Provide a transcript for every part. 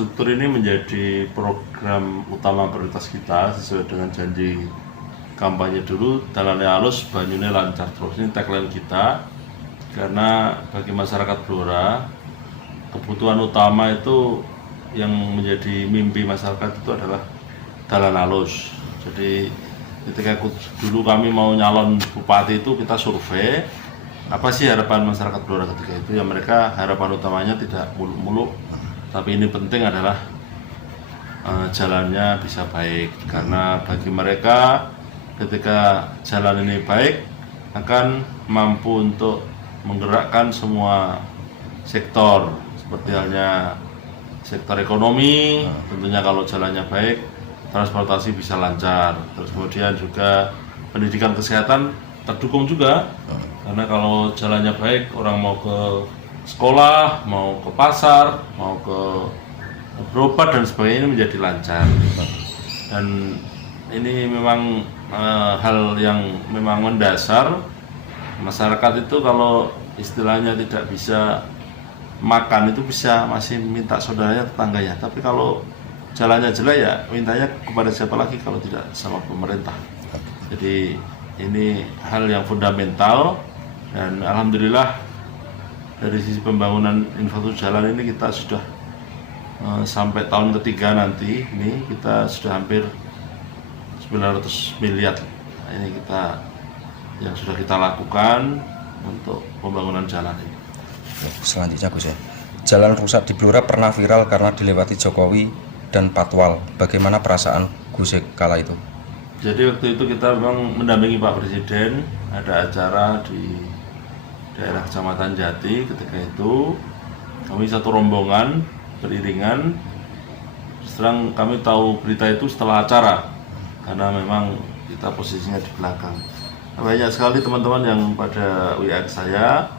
infrastruktur ini menjadi program utama prioritas kita sesuai dengan janji kampanye dulu. Jalannya halus, banyune lancar terus. Ini tagline kita. Karena bagi masyarakat Blora, kebutuhan utama itu yang menjadi mimpi masyarakat itu adalah jalan halus. Jadi ketika dulu kami mau nyalon bupati itu kita survei apa sih harapan masyarakat Blora ketika itu, ya mereka harapan utamanya tidak muluk-muluk, tapi ini penting adalah jalannya bisa baik, karena bagi mereka ketika jalan ini baik akan mampu untuk menggerakkan semua sektor, seperti halnya sektor ekonomi. Tentunya kalau jalannya baik, transportasi bisa lancar, terus kemudian juga pendidikan kesehatan terdukung juga, karena kalau jalannya baik, orang mau ke sekolah, mau ke pasar, mau ke berobat dan sebagainya ini menjadi lancar. Dan ini memang hal yang memang mendasar. Masyarakat itu kalau istilahnya tidak bisa makan itu bisa masih minta saudaranya, tetangganya, tapi kalau jalannya jelek ya mintanya kepada siapa lagi kalau tidak sama pemerintah. Jadi ini hal yang fundamental, dan alhamdulillah dari sisi pembangunan infrastruktur jalan ini kita sudah sampai tahun ketiga nanti ini kita sudah hampir 900 miliar. Nah, ini kita yang sudah kita lakukan untuk pembangunan jalan ini. Selanjutnya Gus ya, jalan rusak di Blora pernah viral karena dilewati Jokowi dan Patwal. Bagaimana perasaan Gus kala itu? Jadi waktu itu kita memang mendampingi Pak Presiden, ada acara di daerah Kecamatan Jati. Ketika itu kami satu rombongan beriringan. Terus kami tahu berita itu setelah acara, karena memang kita posisinya di belakang. Banyak sekali teman-teman yang pada WA saya,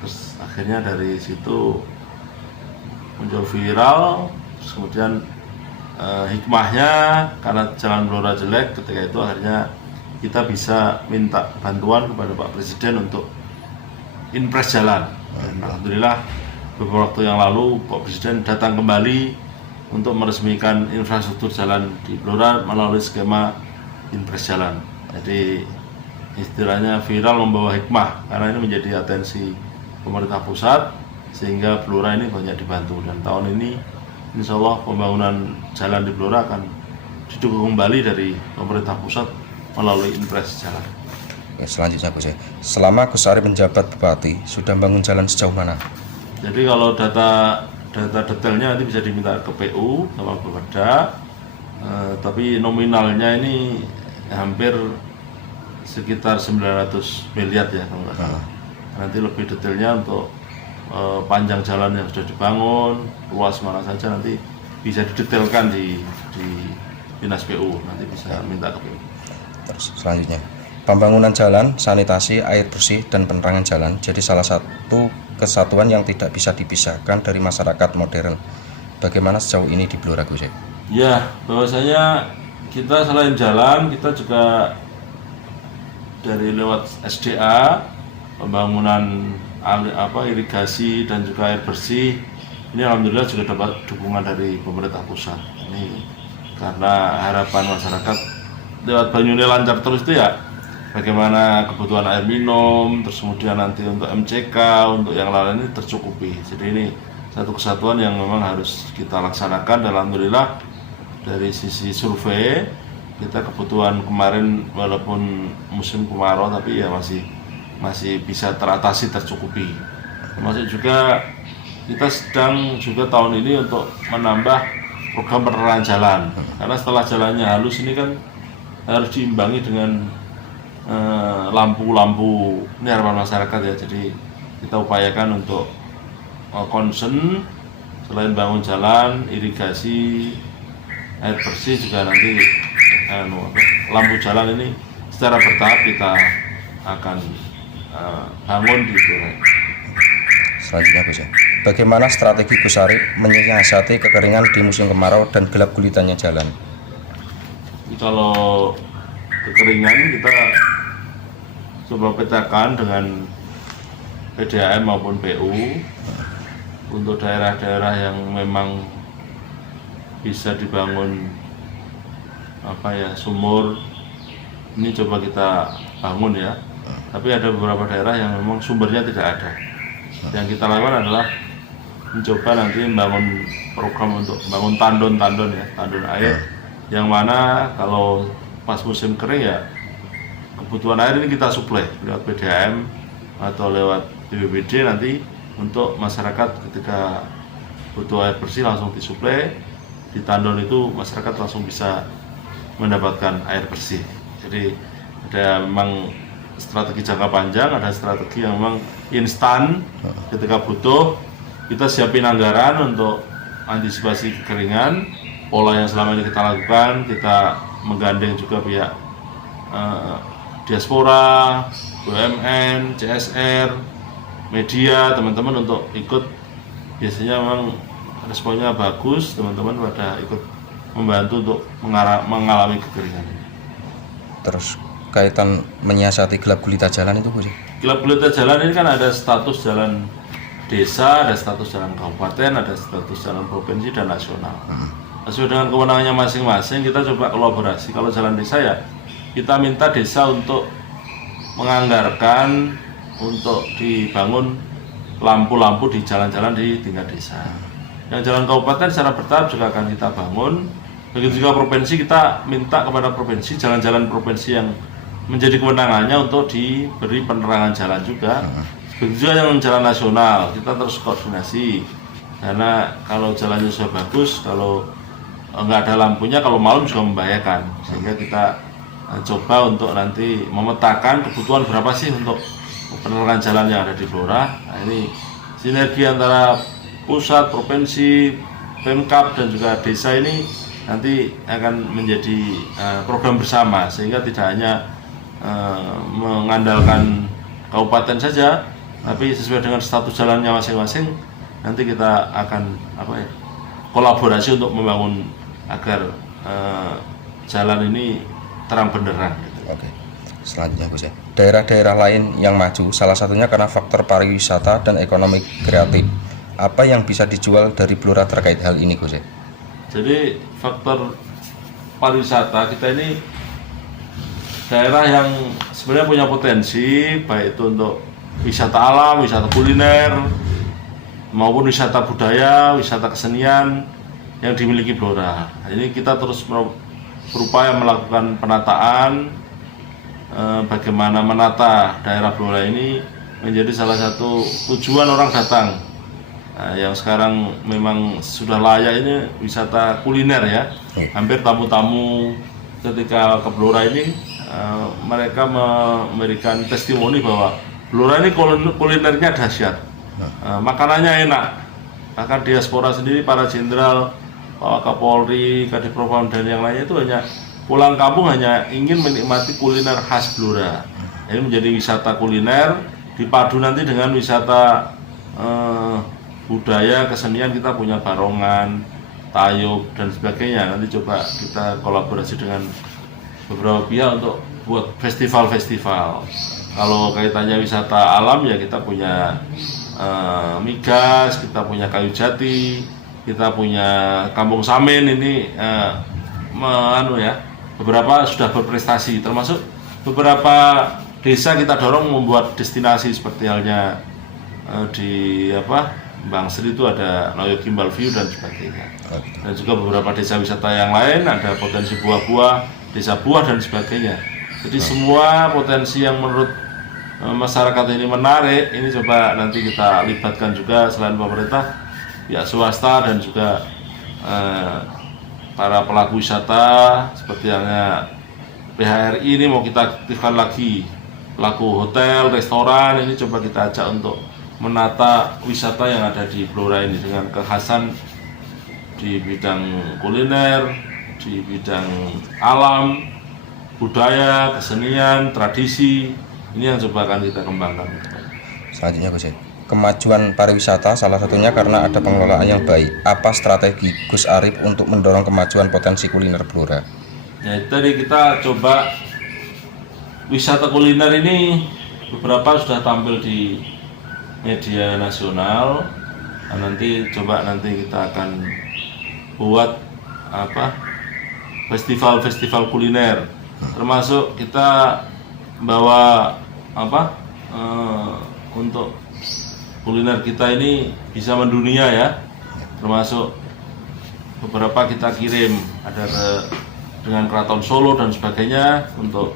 terus akhirnya dari situ muncul viral. Terus kemudian hikmahnya karena jalan Blora jelek, ketika itu akhirnya kita bisa minta bantuan kepada Pak Presiden untuk impres jalan. Dan alhamdulillah beberapa waktu yang lalu Pak Presiden datang kembali untuk meresmikan infrastruktur jalan di Blora melalui skema impres jalan. Jadi istilahnya viral membawa hikmah, karena ini menjadi atensi pemerintah pusat sehingga Blora ini banyak dibantu. Dan tahun ini insya Allah pembangunan jalan di Blora akan didukung kembali dari pemerintah pusat melalui impres jalan. Selanjutnya Gus, selama Gus Ari menjabat bupati sudah membangun jalan sejauh mana? Jadi kalau data detailnya nanti bisa diminta ke PU sama Bapeda, tapi nominalnya ini hampir sekitar 900 miliar ya kalau nggak salah. Nanti lebih detailnya untuk panjang jalan yang sudah dibangun, ruas mana saja nanti bisa didetailkan di Dinas PU, nanti bisa minta ke PU. Terus selanjutnya, pembangunan jalan, sanitasi, air bersih, dan penerangan jalan jadi salah satu kesatuan yang tidak bisa dipisahkan dari masyarakat modern. Bagaimana sejauh ini di Blora Gus? Ya, bahwasanya kita selain jalan, kita juga dari lewat SDA, pembangunan irigasi dan juga air bersih, ini alhamdulillah juga dapat dukungan dari pemerintah pusat. Ini karena harapan masyarakat lewat banyune lancar terus itu ya, bagaimana kebutuhan air minum, terus kemudian nanti untuk MCK, untuk yang lain ini tercukupi. Jadi ini satu kesatuan yang memang harus kita laksanakan. Dan alhamdulillah dari sisi survei kita kebutuhan kemarin walaupun musim kemarau tapi ya masih bisa teratasi, tercukupi. Termasuk juga kita sedang juga tahun ini untuk menambah program penerangan jalan, karena setelah jalannya halus ini kan harus diimbangi dengan lampu-lampu. Ini harapan masyarakat ya, jadi kita upayakan untuk concern selain bangun jalan, irigasi, air bersih juga nanti lampu jalan ini secara bertahap kita akan bangun di Blora. Selanjutnya Gus, bagaimana strategi Gus Ari menyiasati kekeringan di musim kemarau dan gelap gulitannya jalan? Kalau kekeringan kita coba petakan dengan PDAM maupun PU untuk daerah-daerah yang memang bisa dibangun sumur, ini coba kita bangun ya. Tapi ada beberapa daerah yang memang sumbernya tidak ada. Yang kita lakukan adalah mencoba nanti membangun program untuk membangun tandon ya, tandon air, yang mana kalau pas musim kering ya kebutuhan air ini kita suplai lewat PDAM atau lewat BPBD nanti untuk masyarakat ketika butuh air bersih langsung disuplai. Di tandon itu masyarakat langsung bisa mendapatkan air bersih. Jadi ada memang strategi jangka panjang, ada strategi yang memang instan. Ketika butuh, kita siapin anggaran untuk antisipasi kekeringan. Pola yang selama ini kita lakukan, kita menggandeng juga pihak diaspora, BUMN, CSR, media, teman-teman untuk ikut. Biasanya memang responnya bagus, teman-teman pada ikut membantu untuk mengalami kekeringan ini. Terus kaitan menyiasati gelap gulita jalan itu Bu? Gelap gulita jalan ini kan ada status jalan desa, ada status jalan kabupaten, ada status jalan provinsi dan nasional. Sesuai dengan kewenangannya masing-masing, kita coba kolaborasi. Kalau jalan desa ya kita minta desa untuk menganggarkan untuk dibangun lampu-lampu di jalan-jalan di tingkat desa. Yang jalan kabupaten secara bertahap juga akan kita bangun. Begitu juga provinsi, kita minta kepada provinsi, jalan-jalan provinsi yang menjadi kewenangannya untuk diberi penerangan jalan juga. Begitu juga yang jalan nasional, kita terus koordinasi. Karena kalau jalannya sudah bagus, kalau nggak ada lampunya, kalau malam juga membahayakan. Sehingga kita coba untuk nanti memetakan kebutuhan berapa sih untuk penerangan jalan yang ada di Blora. Nah, ini sinergi antara pusat, provinsi, Pemkab dan juga desa ini nanti akan menjadi program bersama, sehingga tidak hanya mengandalkan kabupaten saja, tapi sesuai dengan status jalannya masing-masing. Nanti kita akan kolaborasi untuk membangun agar jalan ini terang benderang. Oke. Selanjutnya Bu, daerah-daerah lain yang maju salah satunya karena faktor pariwisata dan ekonomi kreatif. Apa yang bisa dijual dari Blora terkait hal ini Gus? Jadi faktor pariwisata kita ini daerah yang sebenarnya punya potensi, baik itu untuk wisata alam, wisata kuliner, maupun wisata budaya, wisata kesenian yang dimiliki Blora. Ini kita terus berupaya melakukan penataan, bagaimana menata daerah Blora ini menjadi salah satu tujuan orang datang. Yang sekarang memang sudah layak ini wisata kuliner ya. Hampir tamu-tamu ketika ke Blora ini mereka memberikan testimoni bahwa Blora ini kulinernya dahsyat, makanannya enak. Bahkan diaspora sendiri, para jenderal, Pak Kapolri, Kadif Propam dan yang lainnya itu hanya pulang kampung hanya ingin menikmati kuliner khas Blora. Ini menjadi wisata kuliner dipadu nanti dengan wisata budaya, kesenian. Kita punya barongan, tayub dan sebagainya. Nanti coba kita kolaborasi dengan beberapa pihak untuk buat festival-festival. Kalau kaitannya wisata alam ya kita punya migas, kita punya kayu jati, kita punya kampung samin. Ini beberapa sudah berprestasi, termasuk beberapa desa kita dorong membuat destinasi seperti halnya di Bangsri itu ada Noyo Gimbal View dan sebagainya. Dan juga beberapa desa wisata yang lain ada potensi buah-buah, desa buah dan sebagainya. Jadi semua potensi yang menurut masyarakat ini menarik, ini coba nanti kita libatkan juga selain pemerintah, pihak swasta dan juga para pelaku wisata seperti halnya PHRI ini mau kita aktifkan lagi, pelaku hotel, restoran ini coba kita ajak untuk menata wisata yang ada di Blora ini dengan kekhasan di bidang kuliner, di bidang alam, budaya, kesenian, tradisi. Ini yang coba akan kita kembangkan. Selanjutnya Gus, kemajuan pariwisata salah satunya karena ada pengelolaan yang baik. Apa strategi Gus Arif untuk mendorong kemajuan potensi kuliner Blora? Ya, tadi kita coba wisata kuliner ini beberapa sudah tampil di media nasional. Nanti kita akan buat festival kuliner, termasuk kita bawa untuk kuliner kita ini bisa mendunia ya, termasuk beberapa kita kirim ada dengan Keraton Solo dan sebagainya untuk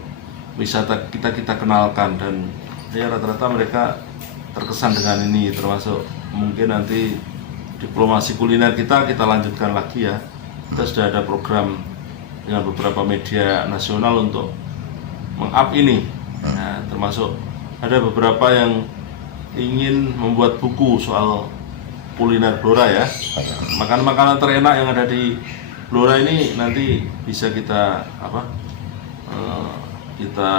wisata kita kenalkan, dan ya rata-rata mereka terkesan dengan ini, termasuk mungkin nanti diplomasi kuliner kita lanjutkan lagi ya. Kita sudah ada program dengan beberapa media nasional untuk meng-up ini. Nah, termasuk ada beberapa yang ingin membuat buku soal kuliner Blora ya. Makanan-makanan terenak yang ada di Blora ini nanti bisa kita kita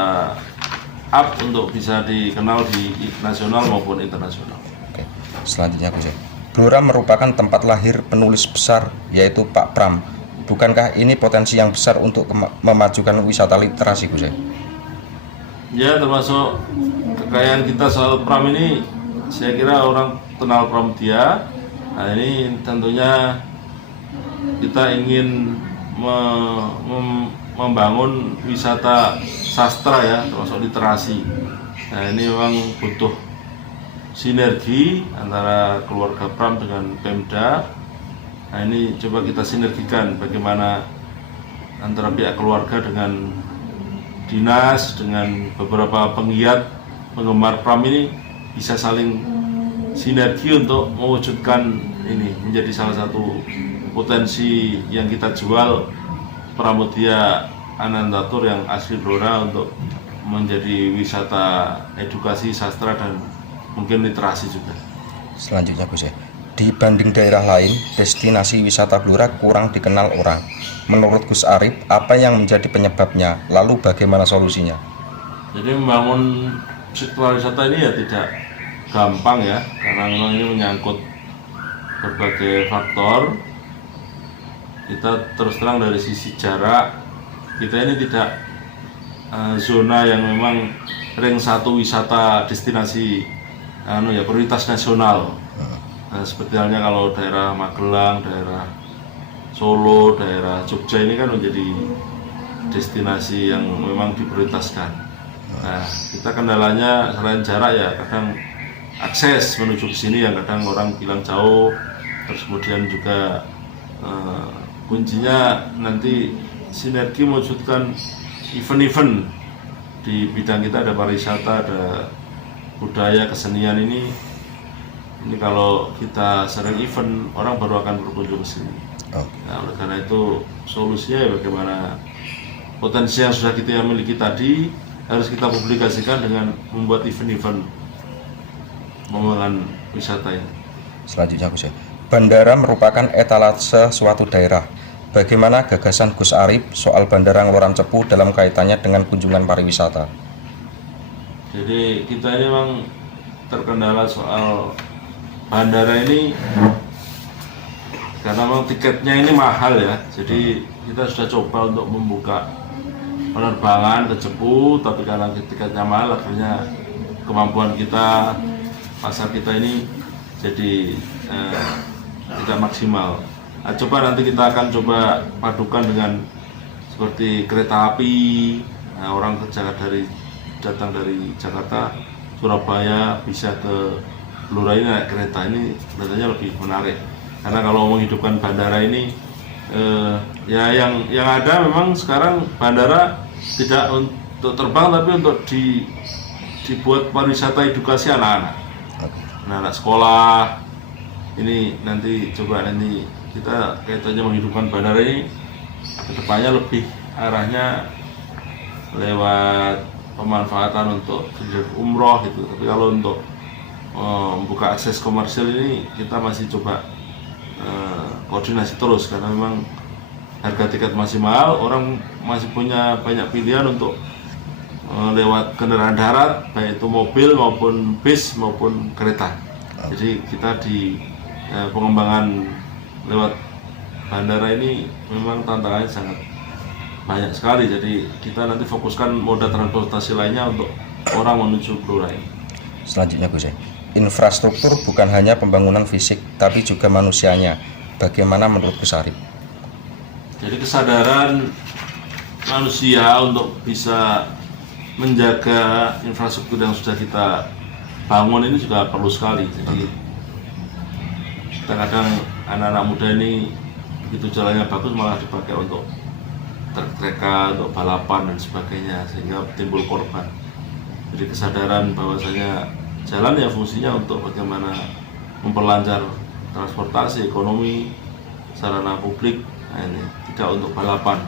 up untuk bisa dikenal di nasional maupun internasional. Oke. Selanjutnya Gus, Blora merupakan tempat lahir penulis besar yaitu Pak Pram. Bukankah ini potensi yang besar untuk memajukan wisata literasi Gus? Ya, termasuk kekayaan kita soal Pram ini, saya kira orang kenal Pramudia. Nah, ini tentunya kita ingin membangun wisata sastra ya, termasuk literasi. Nah, ini memang butuh sinergi antara keluarga Pram dengan Pemda. Nah, ini coba kita sinergikan bagaimana antara pihak keluarga dengan dinas, dengan beberapa penggiat penggemar Pram ini bisa saling sinergi untuk mewujudkan ini menjadi salah satu potensi yang kita jual, Pramudia Anantatur yang asli Blora, untuk menjadi wisata edukasi sastra dan mungkin literasi juga. Selanjutnya Gus, dibanding daerah lain, destinasi wisata Blora kurang dikenal orang. Menurut Gus Arif, apa yang menjadi penyebabnya? Lalu bagaimana solusinya? Jadi membangun sektor wisata ini ya tidak gampang ya, karena memang ini menyangkut berbagai faktor. Kita terus terang dari sisi jarak, kita ini tidak zona yang memang ring 1 wisata destinasi prioritas nasional. Nah, seperti halnya kalau daerah Magelang, daerah Solo, daerah Jogja ini kan menjadi destinasi yang memang diprioritaskan. Nah, kita kendalanya selain jarak ya, kadang akses menuju ke sini yang kadang orang bilang jauh. Terus kemudian juga kuncinya nanti sinergi mewujudkan event-event di bidang kita, ada pariwisata, ada budaya, kesenian ini. Ini kalau kita sering event, orang baru akan berkunjung ke sini. Nah, oleh karena itu solusinya ya bagaimana potensi yang sudah kita miliki tadi harus kita publikasikan dengan membuat event-event pengembangan wisata ini. Selanjutnya Gus, bandara merupakan etalase suatu daerah. Bagaimana gagasan Gus Arif soal Bandara Ngeloran Cepu dalam kaitannya dengan kunjungan pariwisata? Jadi kita ini memang terkendala soal bandara ini karena memang tiketnya ini mahal ya. Jadi kita sudah coba untuk membuka penerbangan ke Cepu, tapi karena tiketnya mahal, akhirnya kemampuan kita, pasar kita ini jadi tidak maksimal. Nah, coba nanti kita akan coba padukan dengan seperti kereta api. Nah, orang datang dari Jakarta, Surabaya bisa ke Blora ini naik kereta, ini katanya lebih menarik. Karena kalau menghidupkan bandara ini ya yang ada memang sekarang bandara tidak untuk terbang, tapi untuk dibuat pariwisata edukasi anak-anak. Anak sekolah ini nanti kita kaitannya menghidupkan bandara ini kedepannya lebih arahnya lewat pemanfaatan untuk umroh gitu. Tapi kalau untuk membuka akses komersil ini kita masih coba koordinasi terus, karena memang harga tiket masih mahal, orang masih punya banyak pilihan untuk lewat kendaraan darat, baik itu mobil maupun bis maupun kereta. Jadi kita di pengembangan lewat bandara ini memang tantangannya sangat banyak sekali. Jadi kita nanti fokuskan moda transportasi lainnya untuk orang menuju Blora ini. Selanjutnya Gus, infrastruktur bukan hanya pembangunan fisik tapi juga manusianya. Bagaimana menurut Gus Arif? Jadi kesadaran manusia untuk bisa menjaga infrastruktur yang sudah kita bangun ini juga perlu sekali. Jadi kadang-kadang anak-anak muda ini begitu jalannya bagus malah dipakai untuk trek-trekan, untuk balapan dan sebagainya, sehingga timbul korban. Jadi kesadaran bahwasanya jalan ya fungsinya untuk bagaimana memperlancar transportasi, ekonomi, sarana publik, nah ini tidak untuk balapan.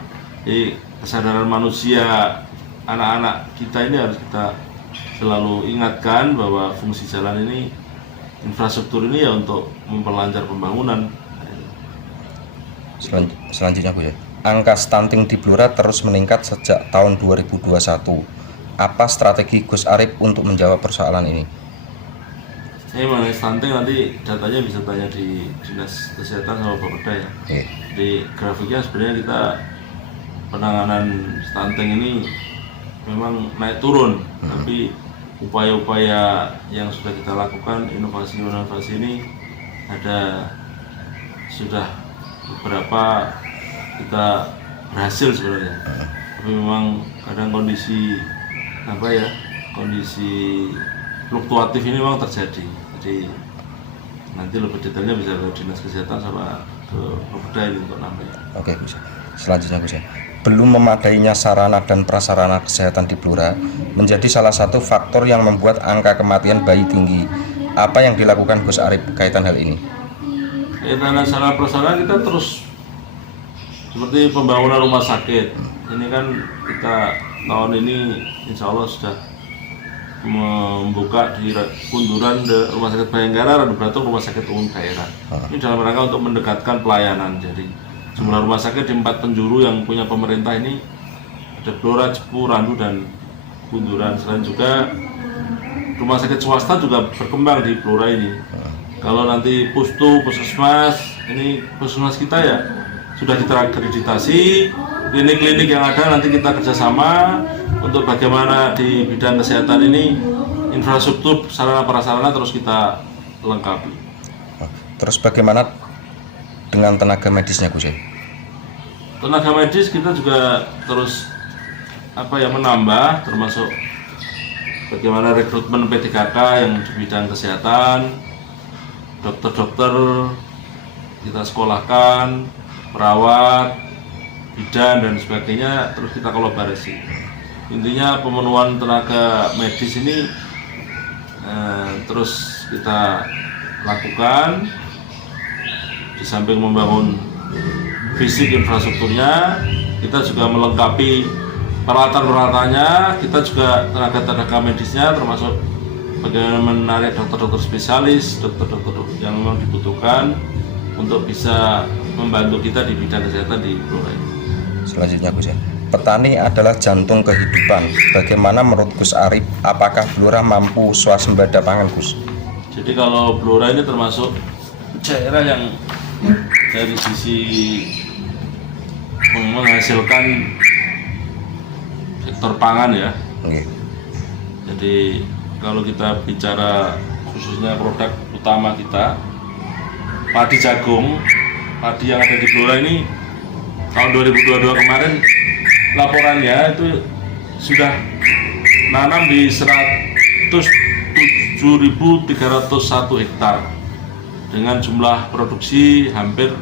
Jadi kesadaran manusia, anak-anak kita ini harus kita selalu ingatkan bahwa fungsi jalan ini, infrastruktur ini ya untuk memperlancar pembangunan. Selanjutnya Bu ya, angka stunting di Blora terus meningkat sejak tahun 2021. Apa strategi Gus Arif untuk menjawab persoalan ini? Ini mengenai stunting nanti datanya bisa tanya di Dinas Kesehatan sama Bapeda ya. Di grafiknya sebenarnya kita penanganan stunting ini memang naik turun, tapi upaya-upaya yang sudah kita lakukan, inovasi-inovasi ini ada sudah beberapa kita berhasil sebenarnya. Tapi memang kadang kondisi fluktuatif ini memang terjadi. Jadi nanti lebih detailnya bisa ke Dinas Kesehatan sama ke Bapeda ini untuk nambah. Oke Gus. Selanjutnya Gus ya, belum memadainya sarana dan prasarana kesehatan di Blora menjadi salah satu faktor yang membuat angka kematian bayi tinggi. Apa yang dilakukan Gus Arif kaitan hal ini? Kaitan sarana prasarana kita terus seperti pembangunan rumah sakit. Ini kan kita tahun ini insya Allah sudah membuka di Kunduran Rumah Sakit Bayangkara, Radu Batung Rumah Sakit Umum Daerah. Ini dalam rangka untuk mendekatkan pelayanan. Jadi jumlah rumah sakit di 4 penjuru yang punya pemerintah ini ada Blora, Cepu, Randu, dan Kunduran. Selain juga rumah sakit swasta juga berkembang di Blora ini. Kalau nanti puskesmas, ini puskesmas kita ya sudah terakreditasi. Klinik-klinik yang ada nanti kita kerjasama untuk bagaimana di bidang kesehatan ini infrastruktur sarana prasarana terus kita lengkapi. Terus bagaimana dengan tenaga medisnya Gus? Tenaga medis kita juga terus menambah, termasuk bagaimana rekrutmen P3K yang di bidang kesehatan, dokter-dokter kita sekolahkan, perawat, bidan dan sebagainya, terus kita kolaborasi. Intinya pemenuhan tenaga medis ini terus kita lakukan, di samping membangun fisik infrastrukturnya, kita juga melengkapi peralatan-peralatannya. Kita juga tenaga medisnya, termasuk bagaimana menarik dokter-dokter spesialis, dokter-dokter yang memang dibutuhkan untuk bisa membantu kita di bidang kesehatan di Blora. Selanjutnya Gus ya, petani adalah jantung kehidupan. Bagaimana menurut Gus Arif, apakah Blora mampu swasembada pangan Gus? Jadi kalau Blora ini termasuk daerah yang dari sisi menghasilkan sektor pangan ya. Jadi kalau kita bicara khususnya produk utama kita, padi jagung, padi yang ada di Blora ini tahun 2022 kemarin laporannya itu sudah nanam di 107.301 hektar dengan jumlah produksi hampir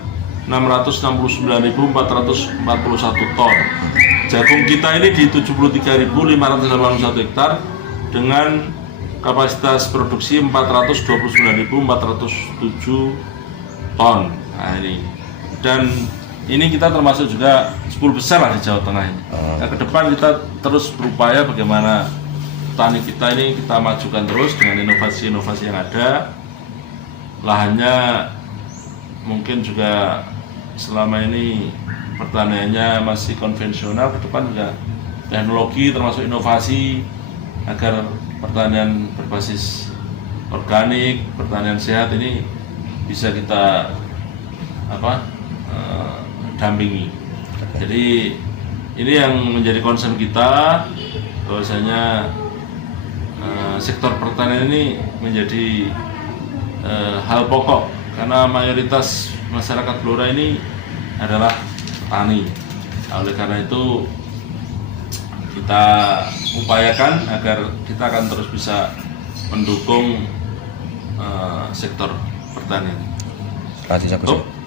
669.441 ton. Jagung kita ini di 73.581 hektar dengan kapasitas produksi 429.407 ton. Nah ini, dan ini kita termasuk juga 10 besar lah di Jawa Tengah ini. Nah, ke depan kita terus berupaya bagaimana petani kita ini kita majukan terus dengan inovasi-inovasi yang ada. Lahannya mungkin juga selama ini pertaniannya masih konvensional, ke depan juga teknologi termasuk inovasi agar pertanian berbasis organik, pertanian sehat ini bisa kita dampingi. Jadi ini yang menjadi concern kita, bahwasanya sektor pertanian ini menjadi hal pokok karena mayoritas masyarakat Blora ini adalah tani. Nah, oleh karena itu kita upayakan agar kita akan terus bisa mendukung sektor pertanian. Terima kasih, Gus.